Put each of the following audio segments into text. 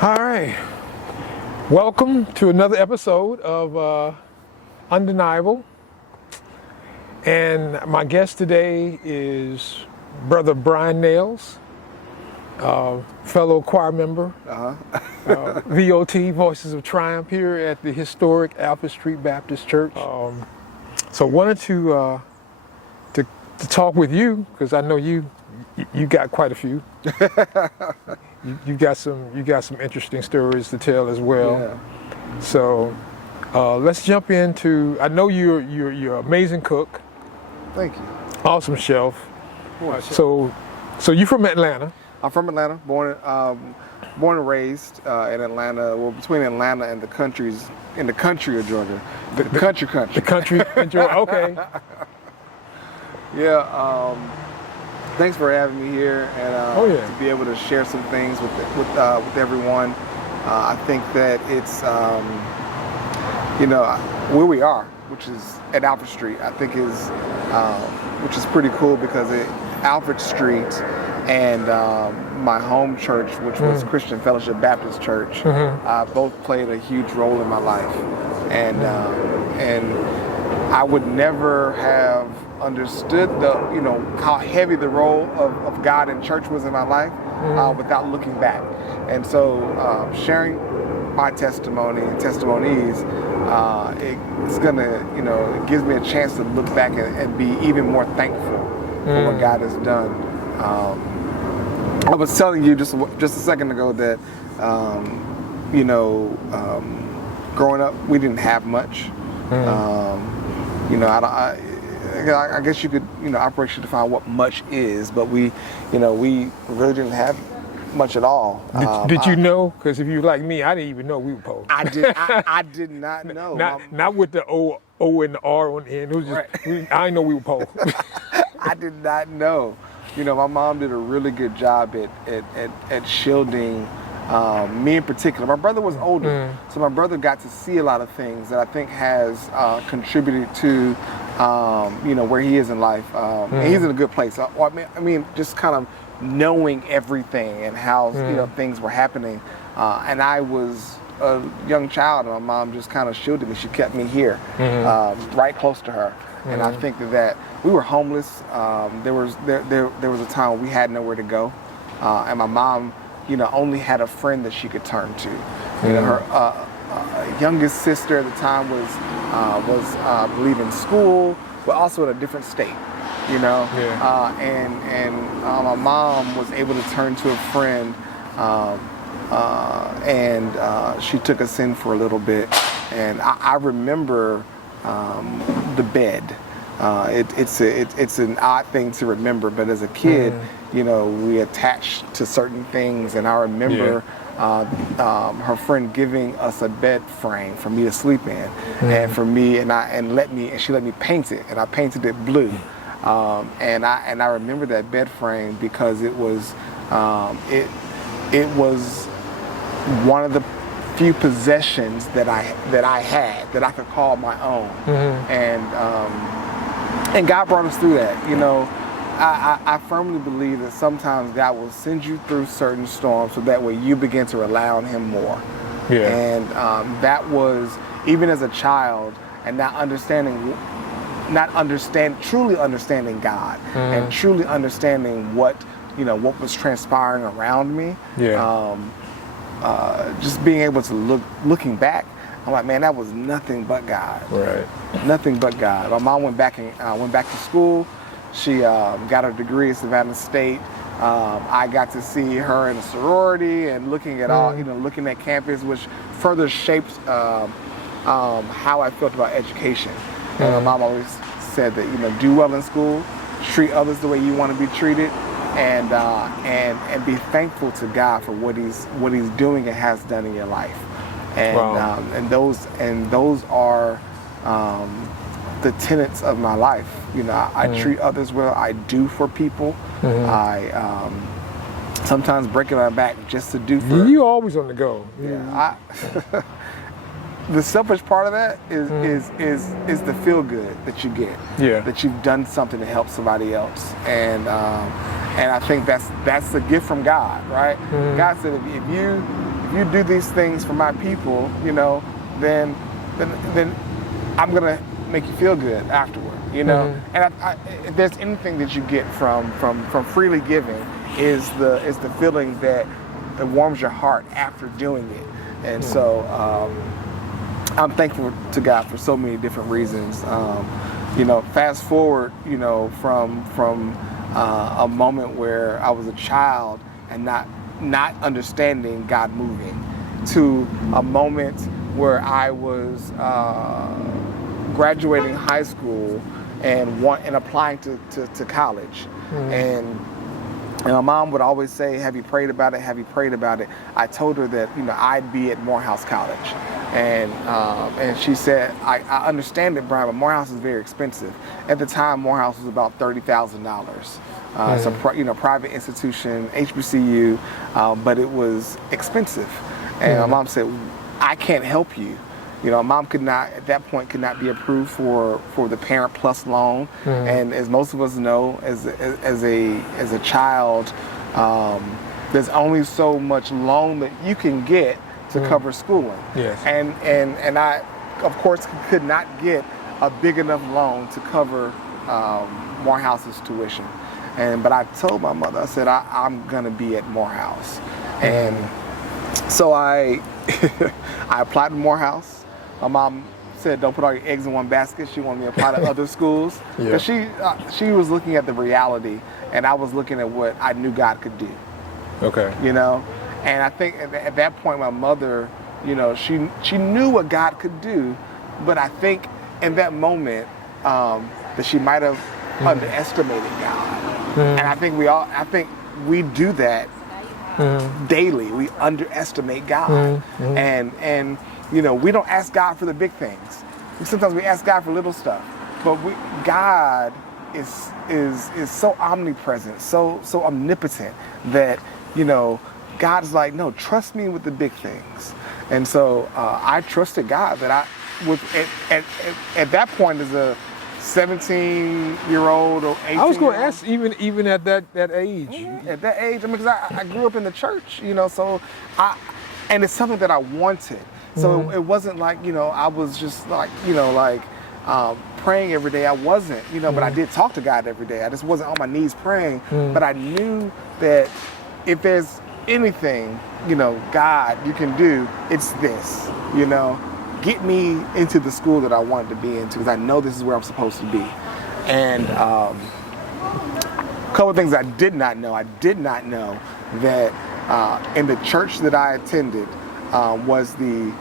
All right, welcome to another episode of Undeniable. And my guest today is Brother Bryan Nails, fellow choir member, VOT, Voices of Triumph, here at the historic Alpha Street Baptist Church. So wanted to talk with you, because I know you got quite a few. You got some interesting stories to tell as well. Yeah. So let's jump into. I know you're an amazing cook. Thank you. Awesome chef. So you from Atlanta? I'm from Atlanta, born and raised in Atlanta. Well, between Atlanta and the country of Georgia, the country. The country in Georgia. Okay. Yeah. Thanks for having me here, and to be able to share some things with everyone. I think that it's where we are, which is at Alfred Street. I think which is pretty cool because Alfred Street and my home church, which was Christian Fellowship Baptist Church, both played a huge role in my life, and I would never have understood how heavy the role of God in church was in my life without looking back. And so sharing my testimony and testimonies, it gives me a chance to look back and be even more thankful for what God has done. I was telling you just a second ago that growing up we didn't have much. I guess you could, operationally define what much is, but we really didn't have much at all. Did you know? Because if you like me, I didn't even know we were poor. I did not know. Not with the O and the R on the end. It was just, right. I didn't know we were poor. I did not know. My mom did a really good job at shielding me in particular. My brother was older, so my brother got to see a lot of things that I think has contributed to where he is in life. And he's in a good place. I mean, just kind of knowing everything and how things were happening. And I was a young child, and my mom just kind of shielded me. She kept me here, right close to her. And I think that we were homeless. There was a time when we had nowhere to go, and my mom, only had a friend that she could turn to. Her youngest sister at the time was leaving school, but also in a different state. And my mom was able to turn to a friend, and she took us in for a little bit. And I remember the bed. It's an odd thing to remember, but as a kid, we attached to certain things, and I remember her friend giving us a bed frame for me to sleep in, and for me, and she let me paint it, and I painted it blue, and I remember that bed frame because it was one of the few possessions that I had that I could call my own, and God brought us through that. I firmly believe that sometimes God will send you through certain storms so that way you begin to rely on Him more. Yeah. And that was, even as a child, and truly understanding God, and truly understanding what was transpiring around me. Yeah. Just being able to looking back, I'm like, man, that was nothing but God. Right. Nothing but God. My mom went back to school. She got her degree at Savannah State. I got to see her in a sorority and looking at looking at campus, which further shaped how I felt about education. And my mom always said that do well in school, treat others the way you want to be treated, and be thankful to God for what He's doing and has done in your life. And those are the tenets of my life. I treat others well. I do for people. I sometimes breaking my back just to do for. You always on the go. Yeah. The selfish part of that is the feel good that you get. Yeah. That you've done something to help somebody else, and I think that's a gift from God, right? God said if if you do these things for my people, you know, then I'm gonna make you feel good afterward, you know. And if there's anything that you get from freely giving, is the feeling that it warms your heart after doing it. And so I'm thankful to God for so many different reasons. You know, fast forward, you know, from a moment where I was a child and not understanding God moving, to a moment where I was graduating high school and applying to college. And my mom would always say, "Have you prayed about it? Have you prayed about it?" I told her that, you know, I'd be at Morehouse College, and she said, "I understand it, Bryan, but Morehouse is very expensive." At the time, Morehouse was about $30,000. It's a private institution, HBCU, but it was expensive. And my mom said, "I can't help you." You know, mom could not, at that point, could not be approved for the Parent Plus loan. And as most of us know, as a child, there's only so much loan that you can get to cover schooling. Yes. And I, of course, could not get a big enough loan to cover Morehouse's tuition. But I told my mother, I said, I'm gonna be at Morehouse. And so I applied to Morehouse. My mom said, "Don't put all your eggs in one basket." She wanted me to apply to other schools. Because she was looking at the reality, and I was looking at what I knew God could do. Okay. You know? And I think at that point, my mother, you know, she knew what God could do, but I think in that moment that she might have underestimated God. And I think we do that daily. We underestimate God. And you know, we don't ask God for the big things. Sometimes we ask God for little stuff. But God is so omnipresent, so omnipotent, that, you know, God's like, "No, trust me with the big things." And so I trusted God that at that point, as a 17-year-old or 18. I was going to ask, even at that age. At that age, I mean, because I grew up in the church, you know, so and it's something that I wanted. So it wasn't like, you know, I was just like, you know, like praying every day. I wasn't, you know, but I did talk to God every day. I just wasn't on my knees praying. But I knew that if there's anything, you know, God, you can do, it's this, you know. Get me into the school that I wanted to be into, because I know this is where I'm supposed to be. And a couple of things I did not know. I did not know that in the church that I attended was the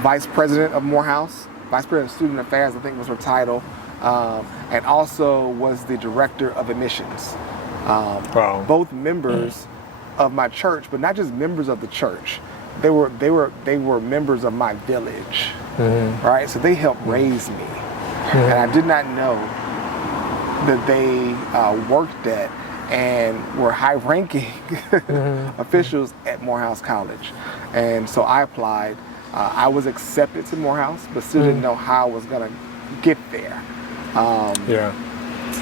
vice president of Morehouse, vice president of student affairs, I think was her title, and also was the director of admissions. Wow. Both members of my church, but not just members of the church. They were members of my village, right? So they helped raise me, and I did not know that they worked at and were high-ranking officials at Morehouse College. And so I applied. I was accepted to Morehouse, but still didn't know how I was gonna get there.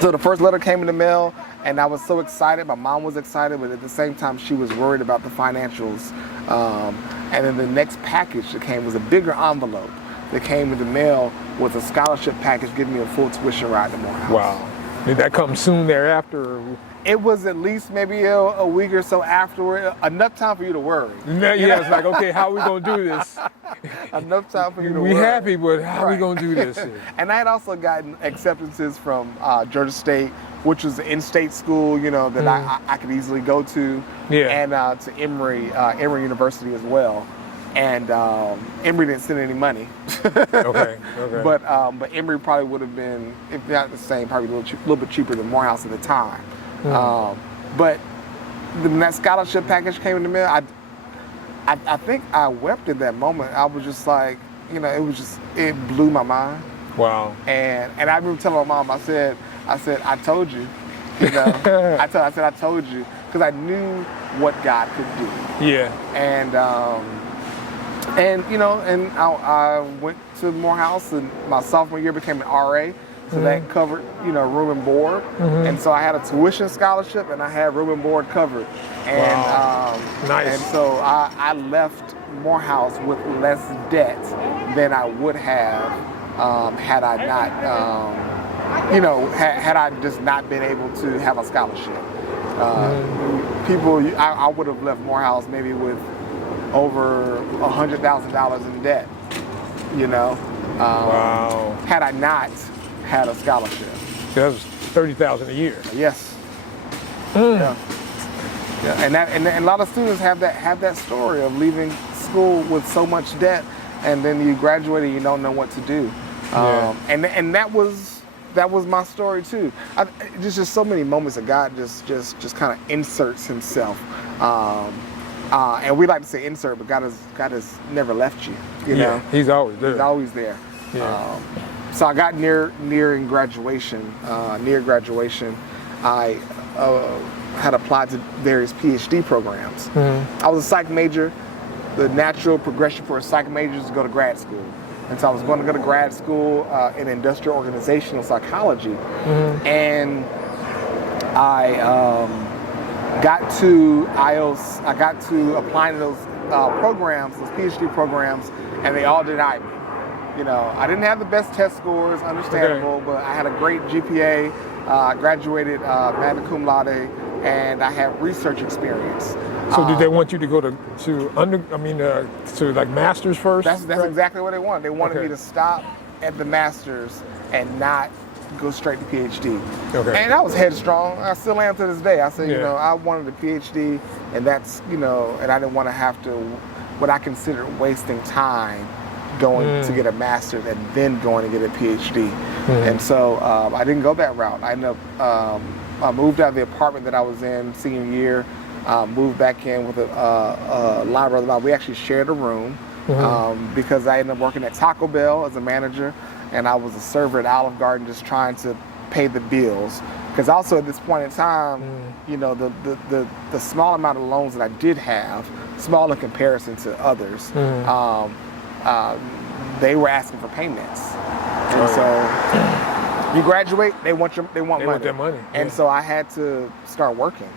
So the first letter came in the mail, and I was so excited. My mom was excited, but at the same time, she was worried about the financials. And then the next package that came was a bigger envelope that came in the mail with a scholarship package giving me a full tuition ride to Morehouse. Wow. Did that come soon thereafter? It was at least maybe a week or so afterward, enough time for you to worry. Yeah, it's like, okay, how are we going to do this? Enough time for you to worry. We happy, but how are we going to do this? And I had also gotten acceptances from Georgia State, which was an in-state school, you know, that I could easily go to, and to Emory University as well. And Emory didn't send any money. Okay. But Emory probably would have been, if not the same, probably a little bit cheaper than Morehouse at the time. But when that scholarship package came in the mail, I think I wept at that moment. I was just like, you know, it blew my mind. Wow. And I remember telling my mom, I said, I told you, you know, I told you, because I knew what God could do. Yeah. And you know, and I went to Morehouse, and my sophomore year became an RA. so that covered, room and board. And so I had a tuition scholarship, and I had room and board covered. And Nice. And so I left Morehouse with less debt than I would have had I not, had I just not been able to have a scholarship. I would have left Morehouse maybe with over $100,000 in debt, Wow. had I not had a scholarship. That was $30,000 a year. Yes. Yeah. And a lot of students have that story of leaving school with so much debt, and then you graduate and you don't know what to do. And that was my story too. There's just so many moments that God just kind of inserts Himself. And we like to say insert, but God has never left you. You know, He's always there. He's always there. Yeah. So I got near graduation. Near graduation, I had applied to various PhD programs. I was a psych major. The natural progression for a psych major is to go to grad school. And so I was going to go to grad school in industrial organizational psychology. And I got to IOS, I got to applying to those programs, those PhD programs, and they all denied me. I didn't have the best test scores, understandable, but I had a great GPA. I graduated magna cum laude, and I had research experience. So did they want you to go to like masters first? That's exactly what they wanted. They wanted me to stop at the masters and not go straight to PhD. Okay. And I was headstrong. I still am to this day. I said, I wanted a PhD, and that's, and I didn't want to have to, what I considered wasting time going to get a master's and then going to get a PhD. And so I didn't go that route. I ended up, I moved out of the apartment that I was in senior year, moved back in with a lot of brother. We actually shared a room because I ended up working at Taco Bell as a manager, and I was a server at Olive Garden just trying to pay the bills. Because also at this point in time, the small amount of loans that I did have, small in comparison to others, they were asking for payments. And so you graduate, they want money. Want their money. And so I had to start working.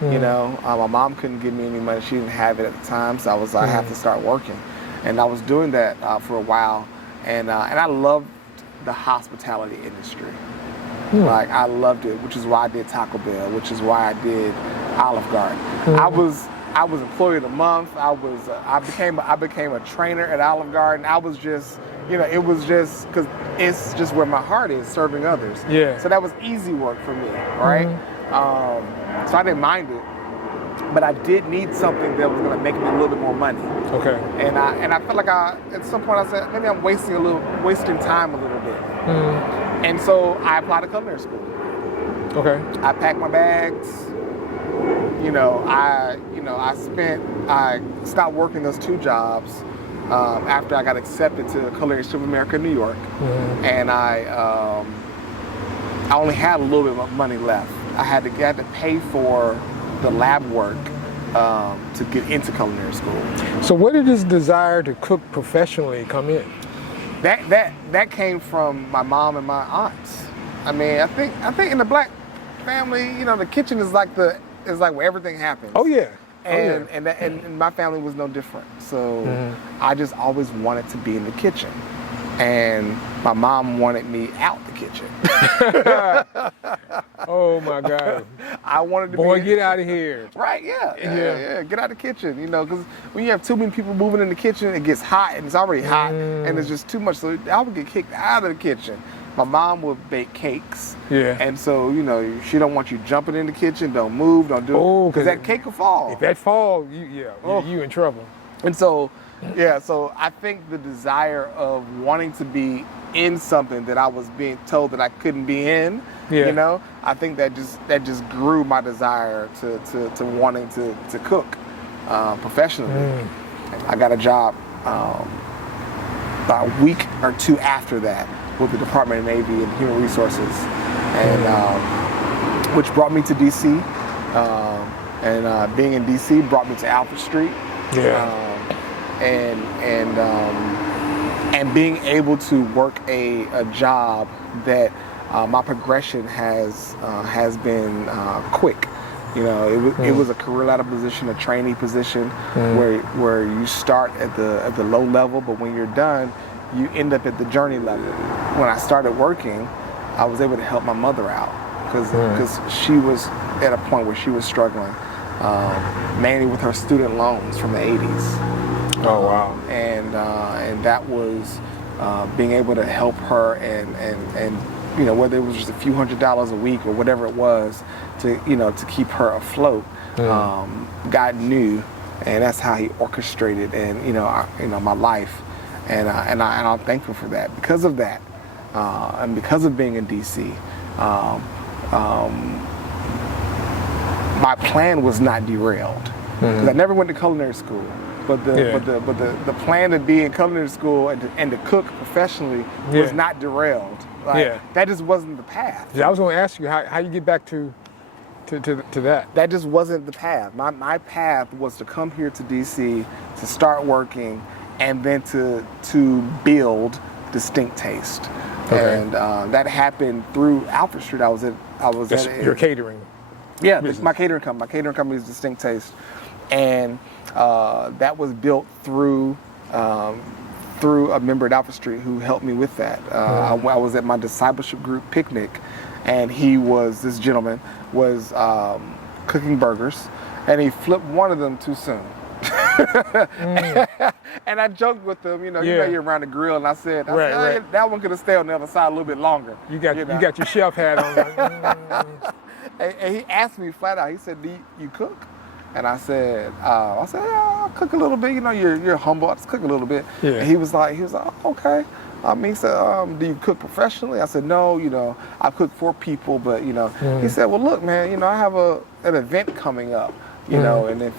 My mom couldn't give me any money. She didn't have it at the time, so I have to start working. And I was doing that for a while, and I loved the hospitality industry. Like, I loved it, which is why I did Taco Bell, which is why I did Olive Garden. I was employee of the month. I became a trainer at Olive Garden. I was just, it was just because it's just where my heart is, serving others. Yeah. So that was easy work for me, right? So I didn't mind it, but I did need something that was going to make me a little bit more money. Okay. And I felt like at some point I said, maybe I'm wasting time a little bit. And so I applied to culinary school. Okay. I packed my bags. I stopped working those two jobs after I got accepted to Culinary School of America in New York, and I only had a little bit of money left. I had to pay for the lab work to get into culinary school. So where did this desire to cook professionally come in? That came from my mom and my aunts. I mean, I think in the black family, the kitchen is like where everything happens. Oh yeah. And my family was no different. So I just always wanted to be in the kitchen. And my mom wanted me out the kitchen. Oh my God. I wanted to Boy, get out of here. Right, yeah. Get out of the kitchen, because when you have too many people moving in the kitchen, it gets hot, and it's already hot, and it's just too much. So I would get kicked out of the kitchen. My mom would bake cakes. Yeah. And so, she don't want you jumping in the kitchen, don't move, don't do it. Because that cake will fall. If that falls, you in trouble. And so, so I think the desire of wanting to be in something that I was being told that I couldn't be in, I think that just grew my desire to wanting to cook professionally. I got a job about a week or two after that with the Department of Navy and Human Resources, and which brought me to DC, and being in DC brought me to Alfred Street. and being able to work a job that my progression has been quick. You know, it was a career ladder position, a trainee position, where you start at the low level, but when you're done, you end up at the journey level. When I started working, I was able to help my mother out because she was at a point where she was struggling, mainly with her student loans from the 80s. Oh wow! And that was being able to help her and you know, whether it was just a few $100s a week or whatever it was to keep her afloat. God knew, and that's how He orchestrated my life, and I'm thankful for that. Because of that, and because of being in DC, my plan was not derailed. 'Cause I never went to culinary school. But the plan to be in culinary school and to cook professionally was not derailed. That just wasn't the path. Yeah, I was going to ask you how you get back to that. That just wasn't the path. My path was to come here to DC, to start working, and then to build Distinct Taste. Okay. And that happened through Alfred Street. I was at your catering. Yeah, my catering company. My catering company is Distinct Taste, and that was built through a member at Alfred Street who helped me with that. I was at my discipleship group picnic, and this gentleman was cooking burgers, and he flipped one of them too soon. And I joked with him, you're around the grill, and I said, that one could have stayed on the other side a little bit longer. You got your chef hat on. And he asked me flat out. He said, "Do you cook?" And I said, yeah, I'll cook a little bit. You're humble. I just cook a little bit. Yeah. And he was like, oh, okay. He said, do you cook professionally? I said, no, I cook for people, but He said, well, look, man, I have an event coming up, and if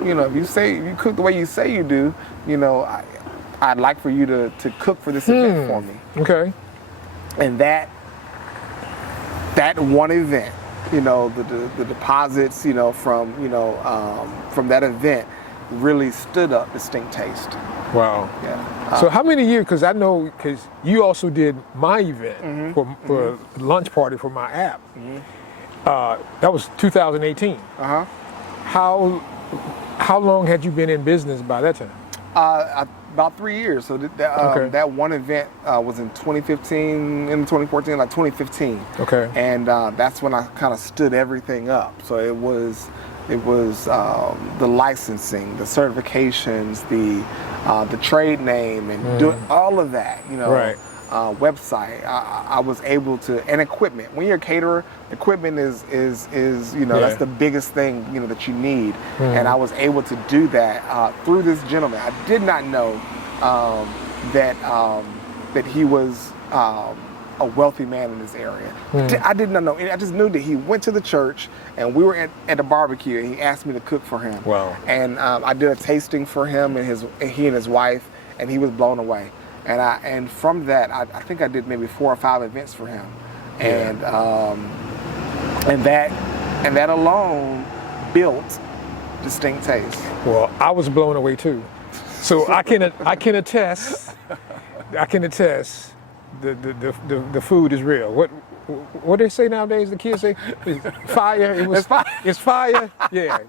if you cook the way you say you do, I'd like for you to cook for this event for me. Okay. And that one event, the deposits, from that event really stood up Distinct Taste. Wow. Yeah. So how many years, because I know, because you also did my event for a lunch party for my app. That was 2018. Uh-huh. How long had you been in business by that time? About 3 years. So that one event was in 2015, in 2014, like 2015. Okay. And that's when I kind of stood everything up. So it was the licensing, the certifications, the trade name, and doing all of that. Right. Website. I was able to, and equipment. When you're a caterer, equipment is that's the biggest thing that you need. And I was able to do that through this gentleman. I did not know that he was a wealthy man in this area. I did not know. I just knew that he went to the church, and we were at a barbecue, and he asked me to cook for him. Wow. And I did a tasting for him and he and his wife, and he was blown away. And from that, I think I did maybe 4 or 5 events for him, and that alone built Distinct Taste. Well, I was blown away too, so I can attest. The food is real. What they say nowadays? The kids say, "Fire." It's fire. Yeah,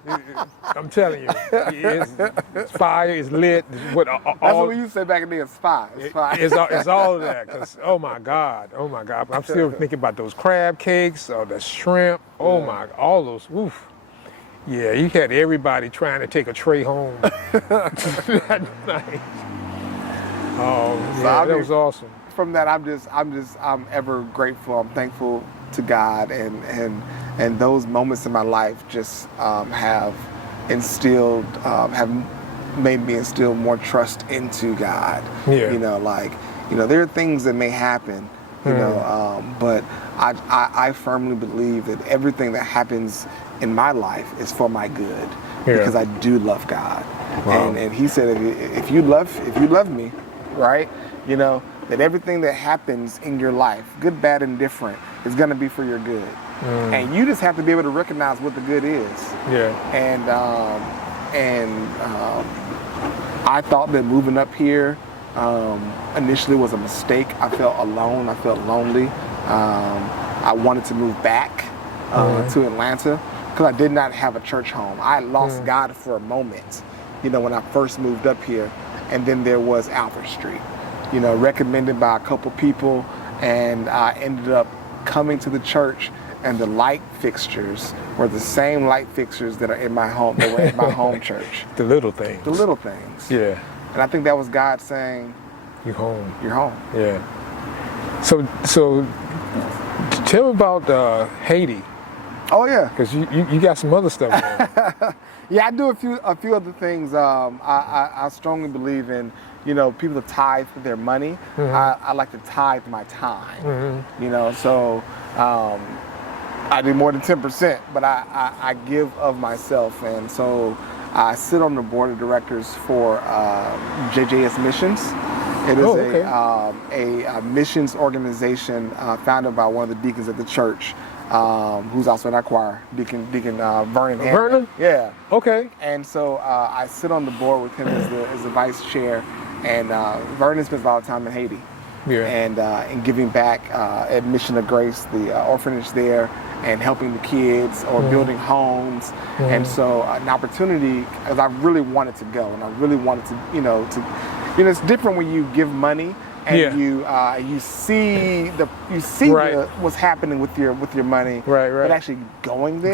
I'm telling you, it's fire. It's lit. That's what we used to say back in the day. It's fire. It's fire. It's all of that. Cause oh my God, I'm still thinking about those crab cakes or the shrimp. Oh my, all those. Oof. Yeah, you had everybody trying to take a tray home that night. Oh, yeah, that was awesome. From that, I'm ever grateful. I'm thankful to God, and those moments in my life just have made me instill more trust into God. Yeah. There are things that may happen, but I firmly believe that everything that happens in my life is for my good, because I do love God. Wow. And He said, if you love me, right, that everything that happens in your life, good, bad, and different, is going to be for your good. And you just have to be able to recognize what the good is. Yeah. And I thought that moving up here initially was a mistake. I felt alone. I felt lonely. I wanted to move back to Atlanta because I did not have a church home. I lost God for a moment, when I first moved up here. And then there was Alfred Street, recommended by a couple people, and I ended up coming to the church, and the light fixtures were the same light fixtures that are in my home, that were in my home church. The little things. The little things. Yeah. And I think that was God saying, "You're home. You're home." Yeah. So tell me about Haiti. Oh yeah. Because you got some other stuff there. Yeah, I do a few other things. I strongly believe in, people to tithe their money. I like to tithe my time. So I do more than 10%, but I give of myself, and so I sit on the board of directors for JJS Missions. It is a missions organization founded by one of the deacons at the church, who's also in our choir, Deacon Vernon. Vernon? Yeah. Okay. And so I sit on the board with him as the vice chair, and Vernon spends a lot of time in Haiti. Yeah. And giving back at Mission of Grace, the orphanage there, and helping the kids or building homes. And so an opportunity, because I really wanted to go, and I really wanted to, it's different when you give money and you see what's happening with your money. Right. But actually going there.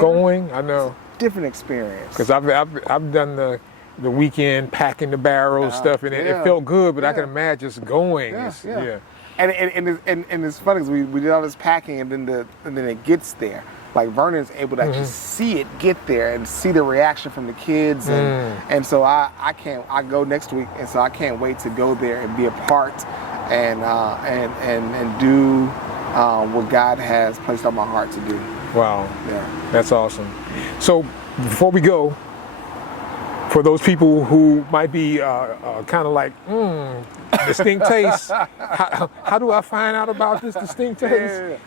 I know. Different experience. Because I've done the weekend packing the barrels stuff, and it felt good. But I can imagine just going. Yeah. And it's funny because we did all this packing, and then it gets there. Like Vernon's able to actually see it get there and see the reaction from the kids, and so I go next week, and so I can't wait to go there and be a part and do what God has placed on my heart to do. Wow. Yeah. That's awesome. So before we go, for those people who might be kind of like, distinct taste, how do I find out about this distinct taste? Yeah.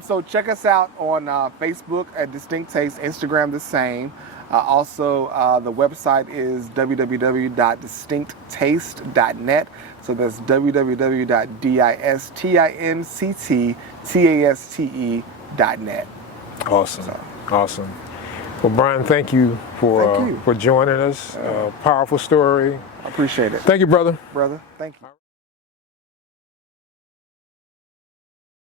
So check us out on Facebook at Distinct Taste, Instagram the same. Also, the website is www.distincttaste.net. So that's www.distincttaste.net. Awesome. Well, Bryan, thank you for joining us. Powerful story. I appreciate it. Thank you, brother. Brother, thank you.